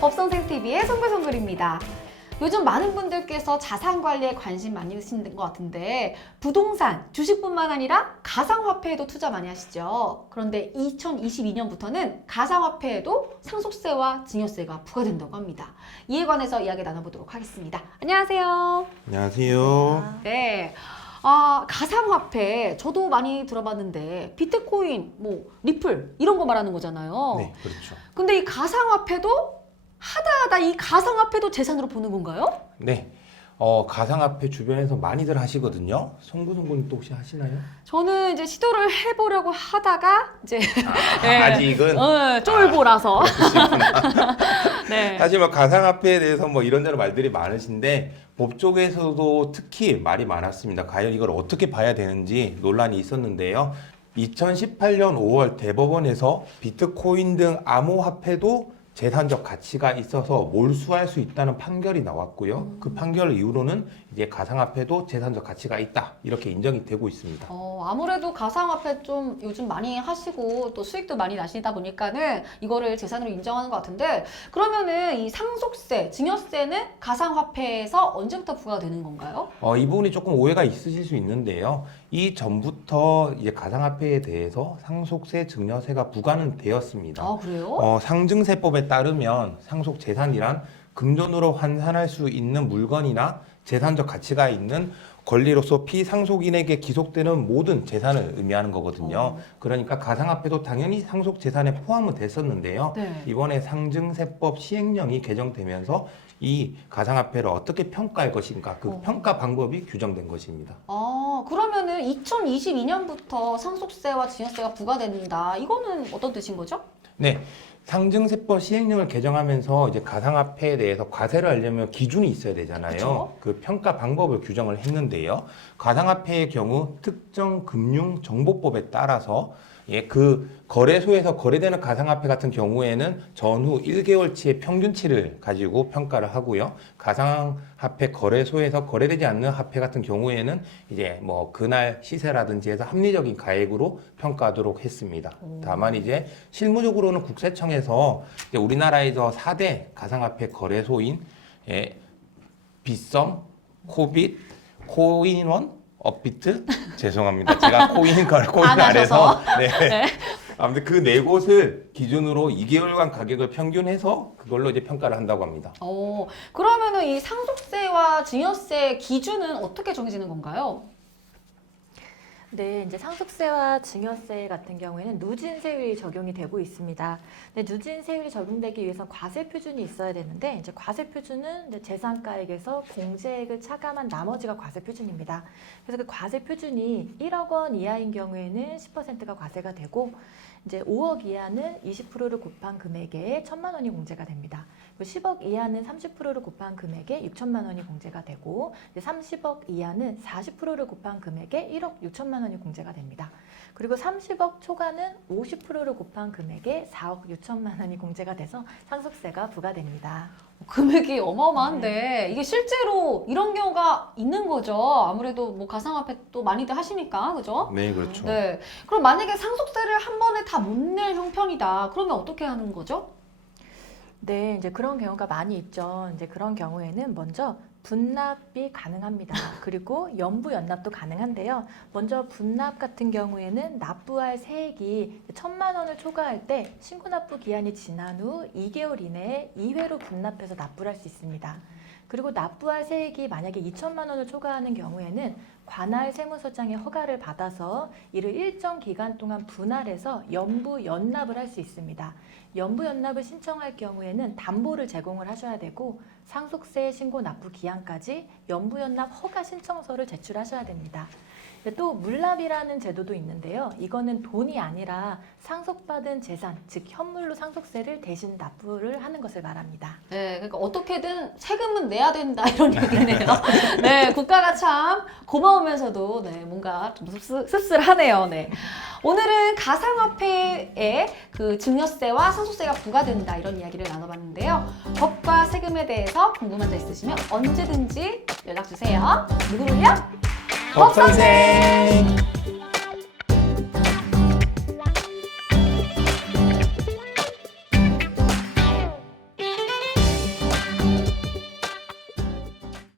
법성생TV의 송글송글입니다. 요즘 많은 분들께서 자산 관리에 관심 많이 있으신 것 같은데 부동산, 주식뿐만 아니라 가상화폐에도 투자 많이 하시죠. 그런데 2022년부터는 가상화폐에도 상속세와 증여세가 부과된다고 합니다. 이에 관해서 이야기 나눠보도록 하겠습니다. 안녕하세요. 안녕하세요. 네. 가상화폐 저도 많이 들어봤는데 비트코인, 리플 이런 거 말하는 거잖아요. 네, 그렇죠. 근데 이 가상화폐도 하다 이 가상화폐도 재산으로 보는 건가요? 네. 가상화폐 주변에서 많이들 하시거든요. 송구송구님 또 혹시 하시나요? 저는 이제 시도를 해보려고 하다가 이제 아직은 쫄보라서. 네. 사실 가상화폐에 대해서 이런저런 말들이 많으신데 법 쪽에서도 특히 말이 많았습니다. 과연 이걸 어떻게 봐야 되는지 논란이 있었는데요. 2018년 5월 대법원에서 비트코인 등 암호화폐도 재산적 가치가 있어서 몰수할 수 있다는 판결이 나왔고요. 그 판결 이후로는 이제 가상화폐도 재산적 가치가 있다 이렇게 인정이 되고 있습니다. 아무래도 가상화폐 좀 요즘 많이 하시고 또 수익도 많이 나시다 보니까는 이거를 재산으로 인정하는 것 같은데 그러면은 이 상속세, 증여세는 가상화폐에서 언제부터 부과되는 건가요? 이 부분이 조금 오해가 있으실 수 있는데요. 이 전부터 이제 가상화폐에 대해서 상속세, 증여세가 부과는 되었습니다. 아, 그래요? 상증세법에 따르면 상속 재산이란 금전으로 환산할 수 있는 물건이나 재산적 가치가 있는 권리로서 피상속인에게 기속되는 모든 재산을 의미하는 거거든요. 그러니까 가상화폐도 당연히 상속 재산에 포함은 됐었는데요. 네. 이번에 상증세법 시행령이 개정되면서 이 가상화폐를 어떻게 평가할 것인가 그 평가 방법이 규정된 것입니다. 그러면은 2022년부터 상속세와 증여세가 부과된다. 이거는 어떤 뜻인 거죠? 네. 상증세법 시행령을 개정하면서 이제 가상화폐에 대해서 과세를 하려면 기준이 있어야 되잖아요. 그쵸? 그 평가 방법을 규정을 했는데요. 가상화폐의 경우 특정 금융정보법에 따라서 그 거래소에서 거래되는 가상화폐 같은 경우에는 전후 1개월치의 평균치를 가지고 평가를 하고요. 가상화폐 거래소에서 거래되지 않는 화폐 같은 경우에는 이제 그날 시세라든지 해서 합리적인 가액으로 평가하도록 했습니다. 다만 이제 실무적으로는 국세청에서 이제 우리나라에서 4대 가상화폐 거래소인 빗썸, 코빗, 코인원, 업비트? 죄송합니다. 제가 코인 안 해서. 네. 아무튼 그 네 곳을 기준으로 2개월간 가격을 평균해서 그걸로 이제 평가를 한다고 합니다. 그러면은 이 상속세와 증여세 기준은 어떻게 정해지는 건가요? 네, 이제 상속세와 증여세 같은 경우에는 누진세율이 적용이 되고 있습니다. 근데 누진세율이 적용되기 위해서 과세표준이 있어야 되는데 이제 과세표준은 이제 재산가액에서 공제액을 차감한 나머지가 과세표준입니다. 그래서 그 과세표준이 1억 원 이하인 경우에는 10%가 과세가 되고 이제 5억 이하는 20%를 곱한 금액에 1,000만 원이 공제가 됩니다. 10억 이하는 30%를 곱한 금액에 6천만 원이 공제가 되고 30억 이하는 40%를 곱한 금액에 1억 6천만 원이 공제가 됩니다. 그리고 30억 초과는 50%를 곱한 금액에 4억 6천만 원이 공제가 돼서 상속세가 부과됩니다. 금액이 어마어마한데 이게 실제로 이런 경우가 있는 거죠. 아무래도 가상화폐 또 많이들 하시니까, 그죠? 네, 그렇죠. 네. 그럼 만약에 상속세를 한 번에 다 못 낼 형편이다. 그러면 어떻게 하는 거죠? 네, 이제 그런 경우가 많이 있죠. 이제 그런 경우에는 먼저 분납이 가능합니다. 그리고 연부 연납도 가능한데요. 먼저 분납 같은 경우에는 납부할 세액이 1,000만 원을 초과할 때 신고납부 기한이 지난 후 2개월 이내에 2회로 분납해서 납부를 할 수 있습니다. 그리고 납부할 세액이 만약에 2천만 원을 초과하는 경우에는 관할 세무서장의 허가를 받아서 이를 일정 기간 동안 분할해서 연부 연납을 할 수 있습니다. 연부 연납을 신청할 경우에는 담보를 제공을 하셔야 되고 상속세 신고 납부 기한까지 연부 연납 허가 신청서를 제출하셔야 됩니다. 또 물납이라는 제도도 있는데요. 이거는 돈이 아니라 상속받은 재산, 즉 현물로 상속세를 대신 납부를 하는 것을 말합니다. 네, 그러니까 어떻게든 세금은 내야 된다 이런 얘기네요. 네, 국가가 참 고마우면서도 뭔가 좀 씁쓸하네요. 네. 오늘은 가상화폐에 그 증여세와 상속세가 부과된다 이런 이야기를 나눠봤는데요. 법과 세금에 대해서 궁금한 점 있으시면 언제든지 연락 주세요. 누구를요? 법선생!